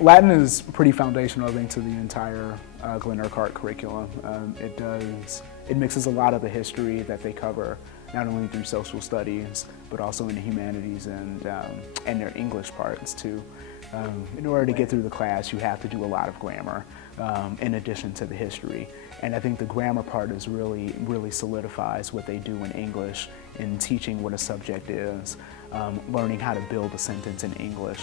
Latin is pretty foundational, I think, to the entire GLEN URQUHART curriculum. It mixes a lot of the history that they cover, not only through social studies, but also in the humanities and their English parts too. In order to get through the class, you have to do a lot of grammar in addition to the history. And I think the grammar part is really solidifies what they do in English in teaching what a subject is, learning how to build a sentence in English.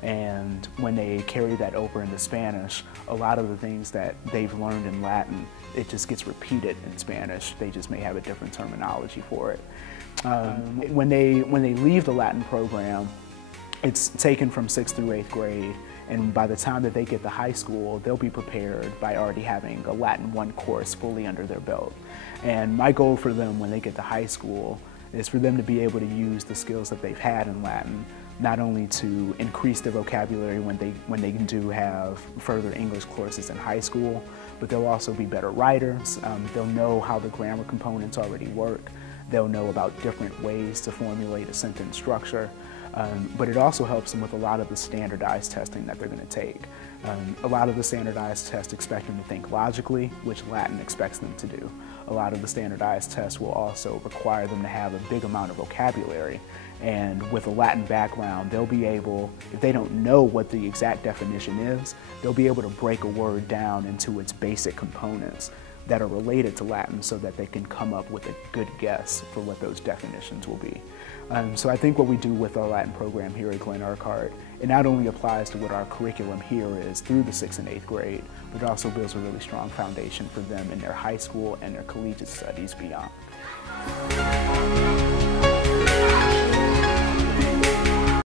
And when they carry that over into Spanish, a lot of the things that they've learned in Latin, it just gets repeated in Spanish. They just may have a different terminology for it. When they leave the Latin program, it's taken from 6th through 8th grade, and by the time that they get to high school, they'll be prepared by already having a Latin 1 course fully under their belt. And my goal for them when they get to high school is for them to be able to use the skills that they've had in Latin, not only to increase their vocabulary when they do have further English courses in high school, but they'll also be better writers. They'll know how the grammar components already work. They'll know about different ways to formulate a sentence structure. But it also helps them with a lot of the standardized testing that they're going to take. A lot of the standardized tests expect them to think logically, which Latin expects them to do. A lot of the standardized tests will also require them to have a big amount of vocabulary. And with a Latin background, they'll be able, if they don't know what the exact definition is, they'll be able to break a word down into its basic components that are related to Latin so that they can come up with a good guess for what those definitions will be. So I think what we do with our Latin program here at GLEN URQUHART, it not only applies to what our curriculum here is through the 6th and 8th grade, but it also builds a really strong foundation for them in their high school and their collegiate studies beyond.